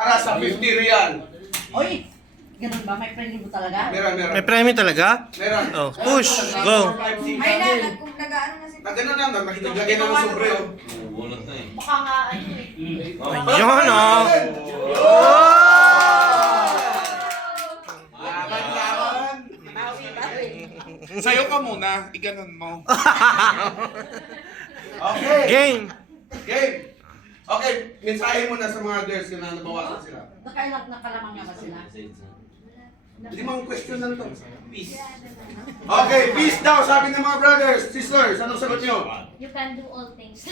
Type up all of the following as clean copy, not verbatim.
Para sa 50 real. Oy! Ganun ba? May friend mo talaga? Meron. May premium talaga? Meron. Oh, push, go. Ay na, nag-ano na si... Nagano na, naglagay na ng sobre. Oh. Baka nga ano eh. Ayun, oh. Laban. Sayo ka muna, iganon mo. Okay. Game. Game. Okay, mensahe mo na sa mga girls na nabawasan sila. Nakailang nakalamang nga ba sila? 5 question lang to. Peace. Okay, peace daw, sabi ng mga brothers, sisters. Anong sagot nyo? You can do all things.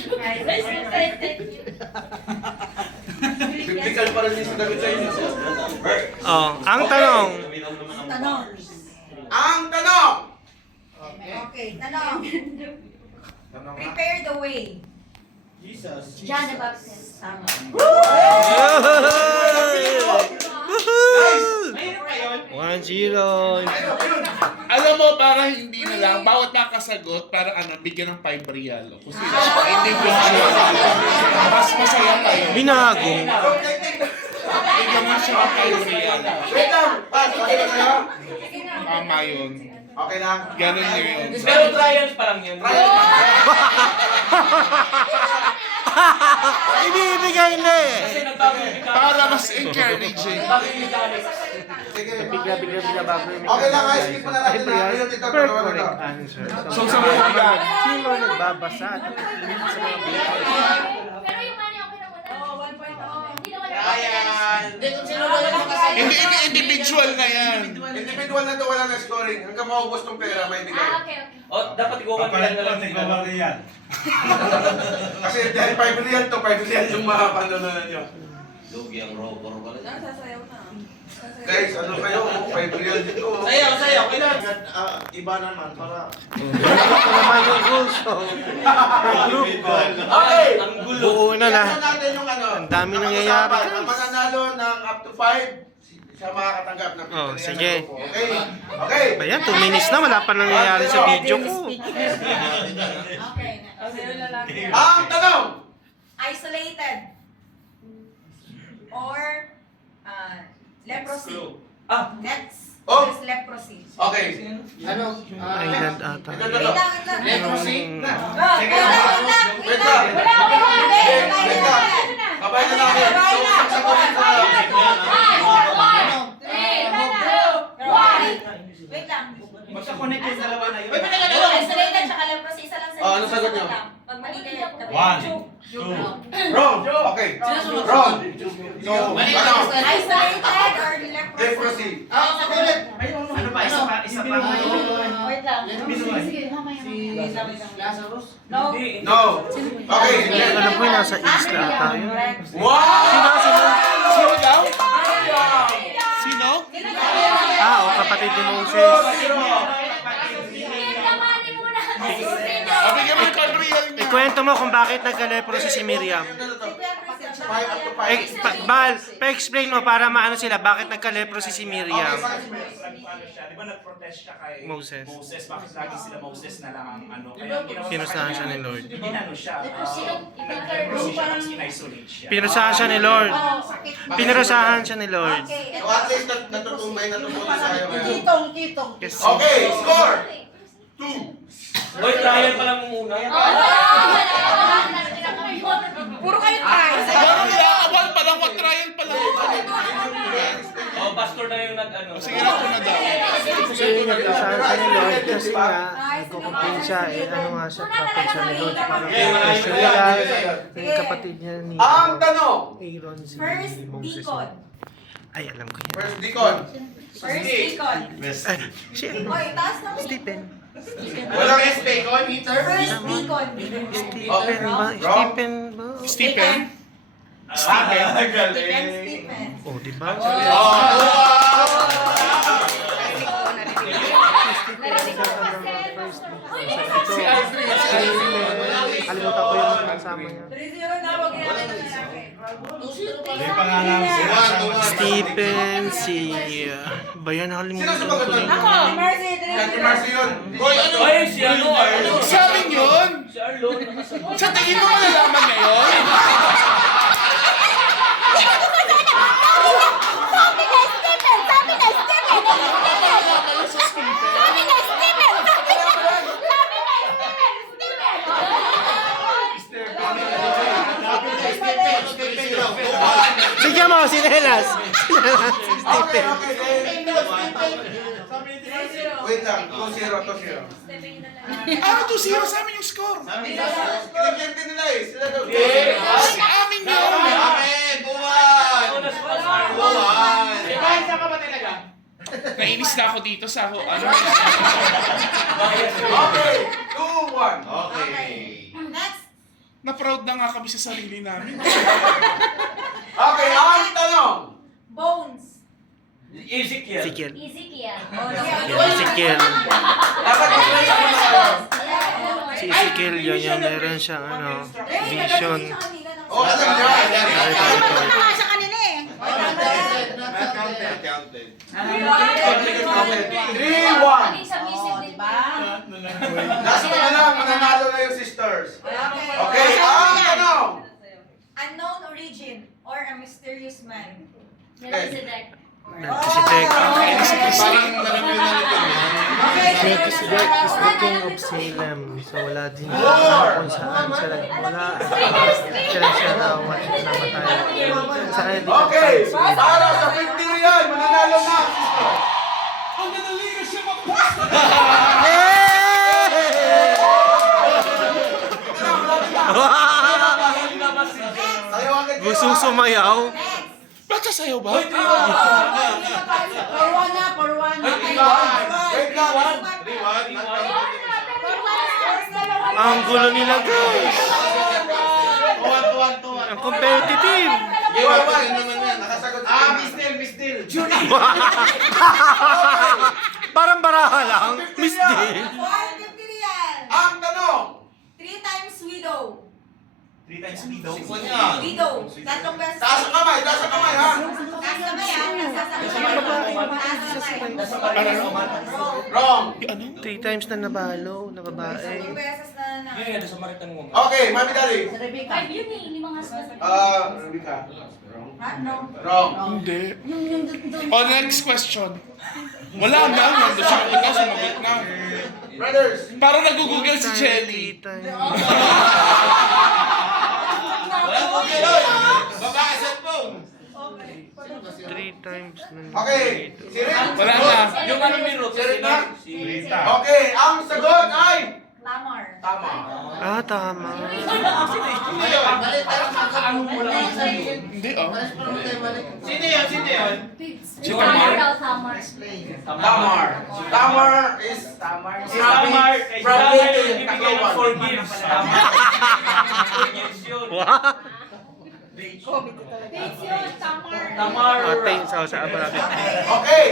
Biblical pa rin yung sagot sa inyo. Oh, ang tanong. Tanong. Ang tanong! Okay, tanong. Prepare the way. John the Baptist. Tama. Nice! 1-0. Alam mo, para hindi na lang, bawat nakasagot, para bigyan ng 5 real. Kung sino siya, individual. Mas masaya tayo. Binago. Bigyan mo siya ng 5 real. Wait lang! Pass, okay na sa'yo? Tama yun. Okay lang. Ganun na yun. Pero trials pa lang yun. Ibibigay na eh. Kasi nagbago yung mechanics. Para mas encouraging. Nagbago yung mechanics. Sige. Bigla bago yung Okay lang, guys. Skip mo na natin na. Ayun, ito. correct answer. So, sa mga yan. Sino nagbabasa at nakikinig sa mga video? Pero yung money okay na muna. Oh, 1 point. Hindi naman Hindi, individual na yan. Individual na to, wala na scoring. Hanggang maubos tong pera, may bigay. okay. O, dapat iguwan nila na lang. Kasi dahil 5 real to, 5 real yung mapanonood nyo. Lugi ang robo pala. Sasayaw na. Guys, ano kayo? 5 real dito. Sayaw, kailan? Iba naman para Ito naman yung rules. Group. Okay! Ang gulo. Buo na na. Tingnan natin yung ano. Ang dami nangyayari, Ang guys. mananalo ng up to 5, siya makakatanggap ng 50 Oh, real sige. na grupo. Okay? Okay? Ba yan, 2 minutes na. Wala pa nangyayari sa video ko. Okay. Sasayaw na lang. Ang tanong! Isolated. Or leprosy. Next. Oh. Is leprosy. Okay. Island ata. Ito. Wait lang. Leprosy? Wait lang. Wait lang. Wait lang. Kabay na namin. So, isang sagutin sa... Wait lang. Magka-connect yung dalawa na yun. Isolated tsaka leprosy. Isa lang sa Oh, ano sagot niyo? Pag mali kayo. 1, 2, Wrong. Okay. Wrong. So, ano? Isolated or leprosy? Leprosy. Ano pa? Isa pa. Wait lang. Sige, mamaya. No. No. Okay. Alam ko yung nasa isla ata yun. Wow! Sino daw? Sino? Ah, o kapatid ni Moses. Money muna. Bigyan mo yung 5 real niya. Ikwento mo kung bakit nagka-leprosy si Miriam. 5 up to 5. Bal, pa-explain mo para maano sila bakit nagka-leprosy si Miriam. Di ba nag-protest siya kay Moses. Bakit lagi sila Moses na lang ang ano? Kaya ginawa Pinusahan siya ni Lord. Ginano siya. Leprosy Siya, tapos in-isolate siya. Pinusahan siya ni Lord. Pinusahan siya ni Lord. So, at least may natutunan tayo ngayon. Kitong. Kasi Okay, score! 2. Oy, trial pa lang muna. Puro kayo tayo. Abang pa lang, trial pa lang. O, pastor na yung nag-ano. Sige na, ito na daw. kasi nagpinusahan siya ni Lord kasi nga nagko-complain siya ano nga siya prophet siya ni Lord para kay Israel yung kapatid niya ni Ang tanong! Aaron si First Moses. deacon. Ay, alam ko yan. First deacon. First deacon. Ay, siya. Oy, taas na. Stephen. Walang S-Bacon, meter? First deacon. Stephen ba? Stephen ba? Stephen? Stephen. Oh, di ba? Si Kalimutan ko yung kasama niya. 3-0 na, wag yan na may pangalan sila. Stephen, si... ba yan? Sino Nakalimutan ko sumagot rin. nun? Ako, Mercy, Kati Marcy yun. Hoy, ano? Oy, si ano, Arlo. Sa amin yun? Si Arlo, nakasagot. Sa tingin mo malalaman ngayon? mo, sinelas. Okay, okay. Wait lang, 2-0, 2-0. Ano 2-0 sa amin yung score? Kinigente nila eh. Sila daw. Si amin yun. Nainis na ako dito sa ako. Ano? Okay, 2-1. Okay. Next. Na-proud na nga kami sa sarili namin. Okay, ang tanong. Bones. Ezekiel. Ezekiel. Ezekiel. Ezekiel. Dapat mag-play ako na kayo. Si Ezekiel yun yung meron siyang vision. Oh, alam niya. Sa kanila eh. Counted. 3-1. Maging submissive din. Last na lang, mananalo na yung sisters. Okay, ang tanong. Unknown origin or a mysterious man. Melchizedek. Melchizedek. Parang nalaman na Melchizedek is the king of Salem. So wala din kung saan siya wala. Siya namatay. Sa kanya di Okay, para sa 50 real, mananalo na. Tayo agad kayo. Gusto sumayaw. Ba't sasayaw ba? For one na, for one. Wait lang. Ang gulo nila guys. Ang competitive. Iwan naman yan. Nakasagot si Juna. Parang baraha lang. Miss Deal. 450 real. Ang tanong. 3 times widow. 3 times widow. Widow. Tatlong beses. Taas ang kamay, taas ang kamay ha. Taas kamay ah. Taas kamay. Wrong. 3 times na nabalo na babae. Tatlong beses na Yun nga, sa Samaritan mo. Okay, Mami Daddy. Si Rebecca. Five yun eh, limang husband. Rebecca. Ha? No. Wrong. Hindi. Oh, next question. Wala na. Nandun siya na. Sumagot na. Brothers. Parang nag-google si Jelly. 3 times. Babae sa phone. 3 times na Okay, si Rick. Wala na. Yung ano ni Ruth, Si Rita. si Rita. Okay, ang sagot ay Lamar. tama. Ah, tama. Hindi oh. Sino yun? Si Tamar. Tamar. Tamar. Tamar is Si Tamar, kay from Tamar Leyte, yung bibigay ng Tacloban. 4 gifts. 4 gifts yun. What? Bates yun, Tamar. Tamar. Thanks ako sa abala. Okay,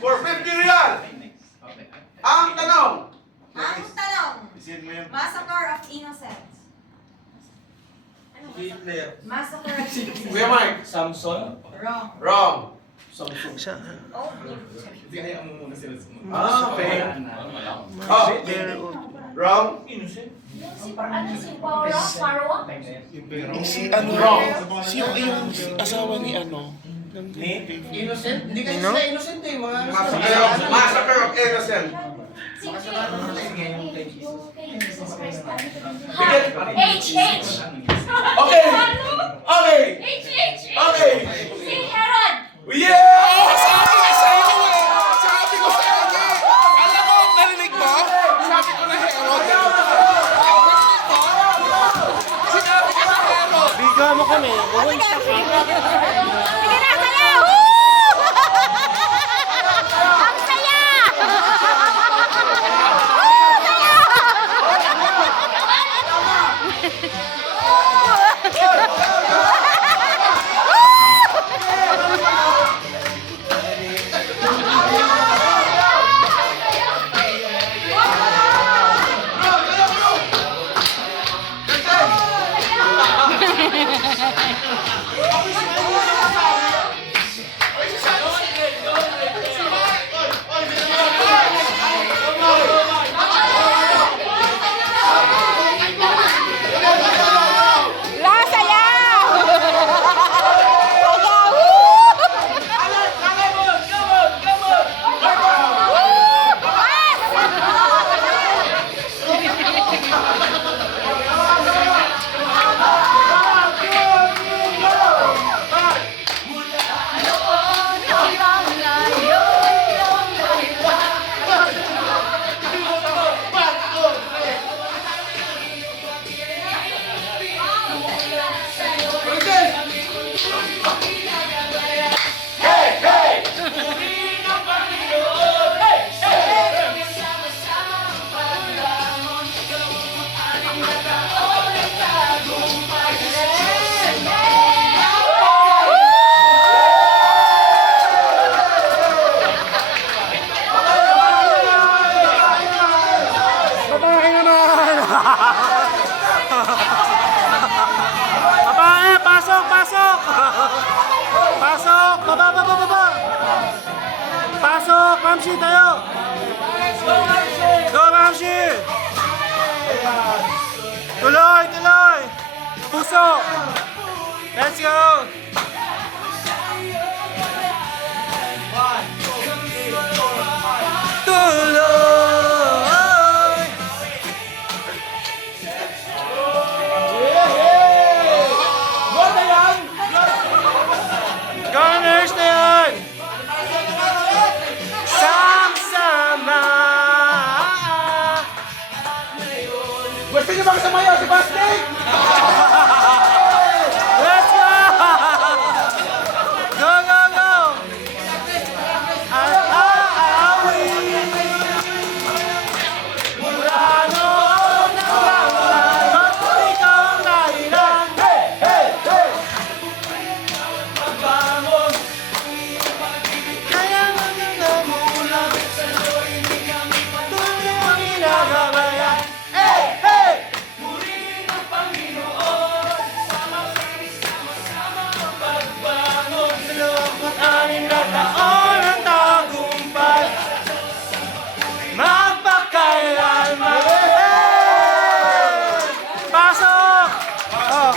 for 50 real. Ang tanong. Ang tanong. Isin mo yun. Massacre of Innocents. Hitler. Massacre of Innocents. Kuya Mike. Samson. Wrong. Wrong. Siya. Oh. Okay. Oh, Pero, wrong. Innocent. Si Pharaoh? Si ano? Wrong. Si yung asawa ni ano? Innocent? Hindi kasi No? sila innocent eh. Mga Massacre of innocent. Si yung kay Jesus Christ. Bigyan. H. Okay. Okay. H. Okay. Si Herod. Yeah! Sabi ko sa iyo eh! Sabi ko sa iyo! Alam mo, narinig mo? Sabi ko na Herod. Sinabi ko na Herod. biga mo kami. Sige na, saya! Ang saya! Baba! Pasok! Mamsi tayo! Go, Mamsi! Tuloy! Puso! Let's go! Tuloy! Gunners na yan! Sama-sama! Gusto niyo bang sumayaw si Bastig? Let's go! Go! At aawin mula noon hanggang ngayon at ikaw ang dahilan. Pagbangon kaya nagulang tuloy ang ginagabayan. Muli ng Panginoon sama-sama pagbangon sa 26 na taon ng tagumpay. Magpakailanman. Pasok! Oh.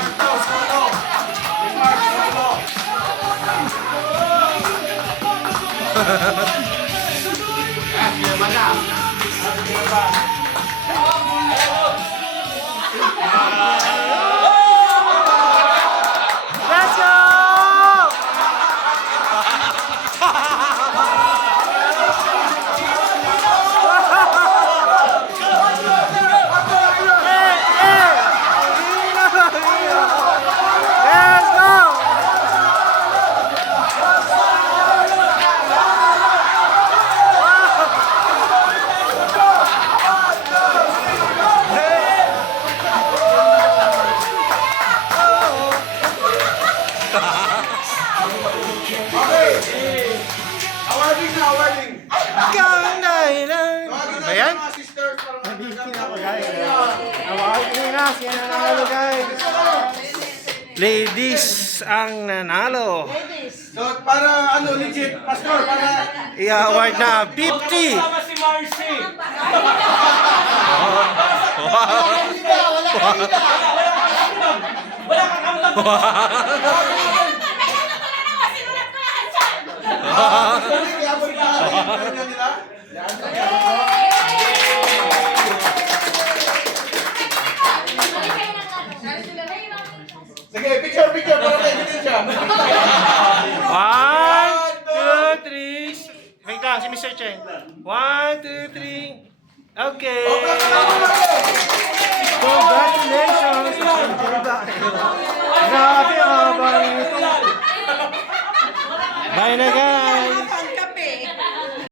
Let's go! Let's go! Okay. Awarding na, awarding. Ikaw ang dahilan. Tawagin Ba natin yan? ang mga sisters para Ladies ang nanalo. So, para ano, legit, pastor, para... I-award na 50. Kasama si Marcy. Wala kang ambag. Sige, picture, para tayo din siya. 1, 2, 3. Wait lang, si Mr. Cheng. 1, 2, 3. Okay. Congratulations. Grabe, habang ito. Bye na guys.